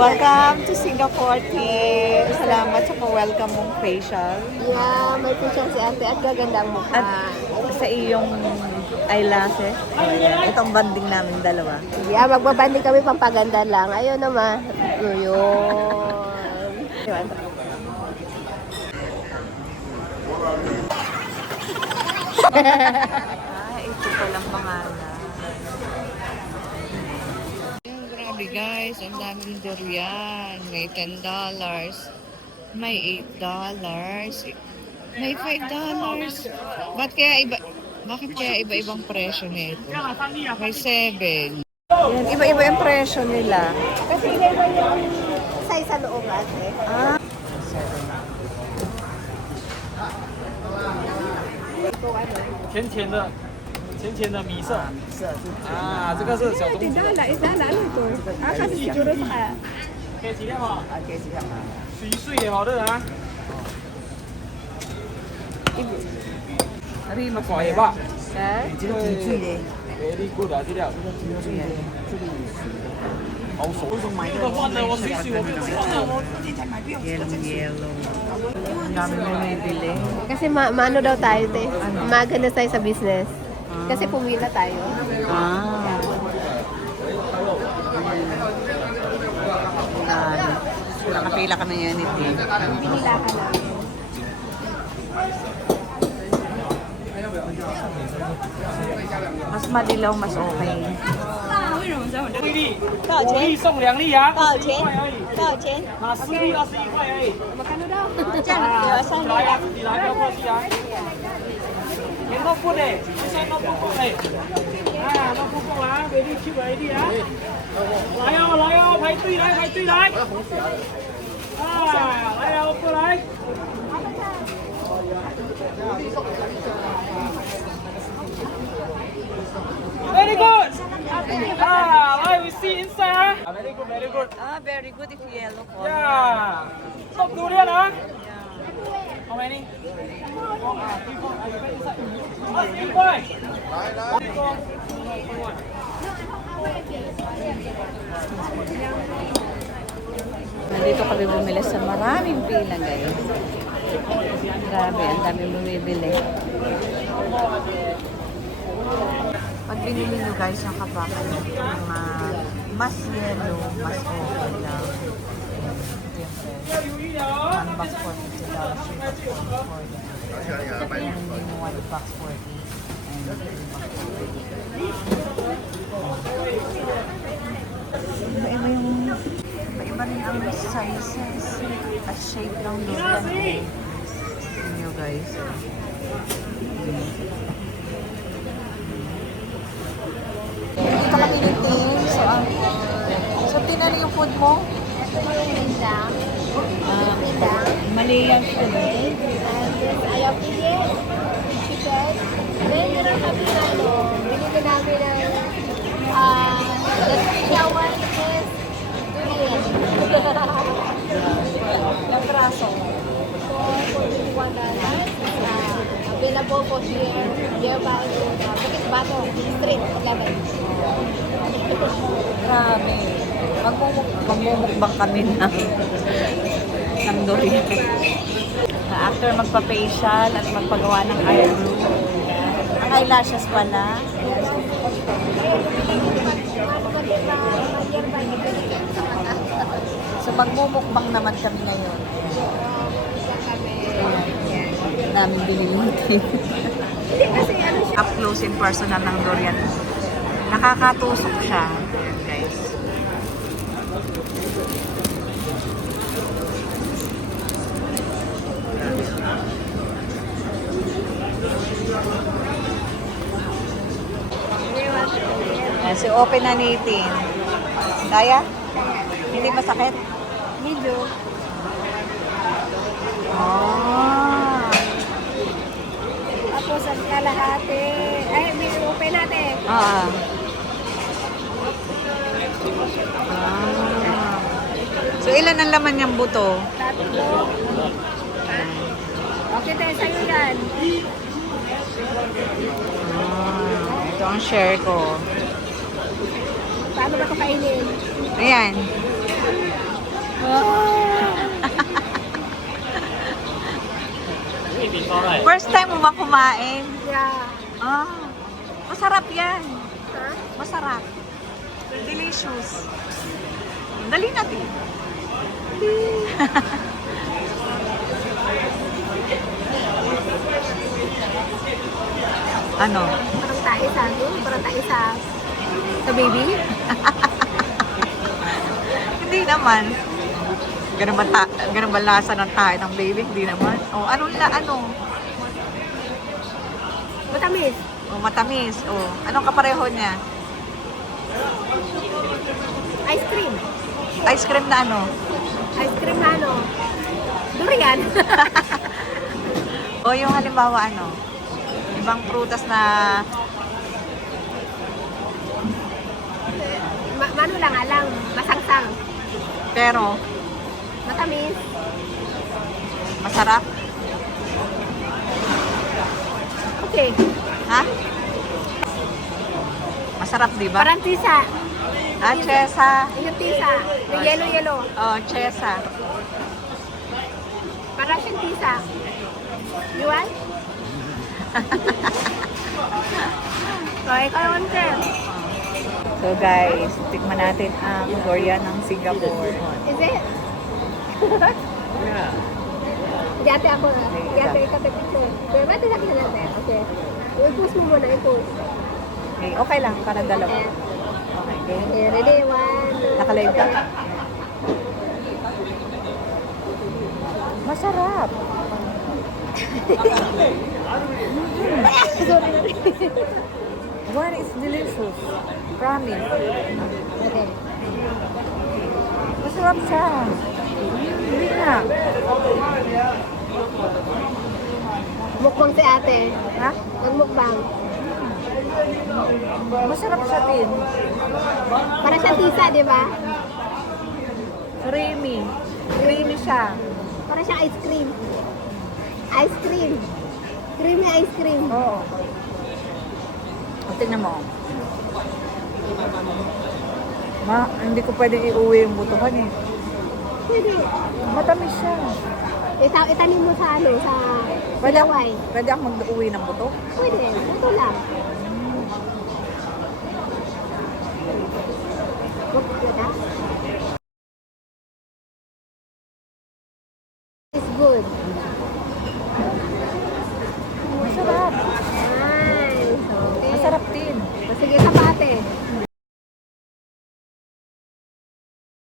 Welcome to Singapore, T. Salamat sa pa-welcome mong facial. Yeah, may facial si ate at gaganda ang mukha. At sa iyong eyelashes. Itong banding namin dalawa. Yeah, magbabanding kami pampaganda lang. Ayun naman. Yun. Ito palang pangalan. Grabe guys, ang daming durian. May $10. May $8. May $5. Bakit kaya iba-ibang presyo nito? May 7. Yan, iba-iba yung presyo nila. Kasi iba yung size sa loob ate. Ah. 甜甜的米色啊，这个是小棕子，给几两啊？水水的好的啊，寡也罢， very good 啊，这条，好熟，这个换了我水水我没有换了我。 Yellow. Ang dami na nabili. Kasi maano daw tayo, te. Maganda tayo sa business. Kasi pumila tayo. Ah. Nakapila kami yan ito. Pinila ka lang. Mas madilaw, mas okay. 一粒，5粒送2粒啊，21块而已，多少钱？啊，10粒21块而已。 Magkano daw? Diyan, saan 来呀，自己来，不要客气啊。连都不嘞，这些都不够嘞。啊，都不够啊，每粒7块一粒啊。来哟，来哟，排队来，排队来。啊，来哟，过来。Very good. Ah, I will see inside. Very good, very good. Ah, very good if yellow color. Yeah. Stop durian, huh? How many? Three boy. Nandito kami bumili sa maraming pila ngayon. Grabe, ang dami bumibili. Pag binili nyo guys yung kabakan, yung mas yellow, mas okay lang. One box $42. Yung one box 40. Iba-iba rin ang sizes at shape ng durian. Tingnan nyo guys. Dito kami niting. So tinan yung food mo? Pindang. Mali yung food. Ayaw pili. Chicken. Then, meron kami na binili namin ng the special one is durian. Yung praso. For $21. Available for beer bottle, biggest bottle, straight, 11. Grabe. Magmumukbang kami ng durian. After magpa-facial at magpagawa ng eyebrow. Ang eyelashes pala. So magmumukbang naman kami ngayon. Namin binilimutin. Up close and personal ng durian. Nakakatusok siya. Ayan, guys. Ayan, so open na natin. Kaya? Hindi masakit? Medyo. Ah. Tapos ang kalahati. Ay, may open natin. Ah. So ilan ang laman niyang buto? Tatlo. Okay tayo sa'yo yan. Ito ang share ko. Paano ba ito kainin? Ayan. First time mo bang kumain? Yeah. Ah, masarap yan. Ha? Masarap. Delicious. Dali natin. Ano? Parang tayo sa ano? Parang tayo sa baby? Hindi naman. Ganun ba lasa ng tayo ng baby? Hindi naman. O, ano? Matamis. O, matamis. O, anong kapareho niya? Ice cream. Ice cream na ano? Ice cream na ano? Durian. O, yung halimbawa ano? Ibang prutas na Mano lang alang. Masangsang. pero Matamis. masarap. Okay. Ha? Masarap, di ba? Parang tisa. Ah, chesa. Yung tisa. Yung yellow. Oh, chesa. Parang siyang tisa. You want? So, ikaw naman, sir. So guys, tikman natin ang durian ng Singapore. Is it? Dati ako na. Dati ikapit-picture. Pero ba't natin na natin? Okay. I-post mo muna, i-post. Okay, okay lang, para dalawa. Okay. Okay, game. Okay, ready? 1, 2, Nakalive ka? Masarap. Sorry. One is delicious. Promise. Okay. Masarap siya. Hindi nga. Mukbang si ate. Ha? Nagmukbang. Masarap siya din. Para siyang tisa, di ba? Creamy. Creamy siya. Para siyang ice cream. Ice cream. Creamy ice cream. Oo. O, tingnan mo. Hindi ko pwedeng iuwi yung butuhan eh. Pwede. Matamis siya. Itanim mo sa ano, sa Pwede ako, Pilaway. pwede ako mag-uwi ng buto? Pwede. Ito lang. Pwede.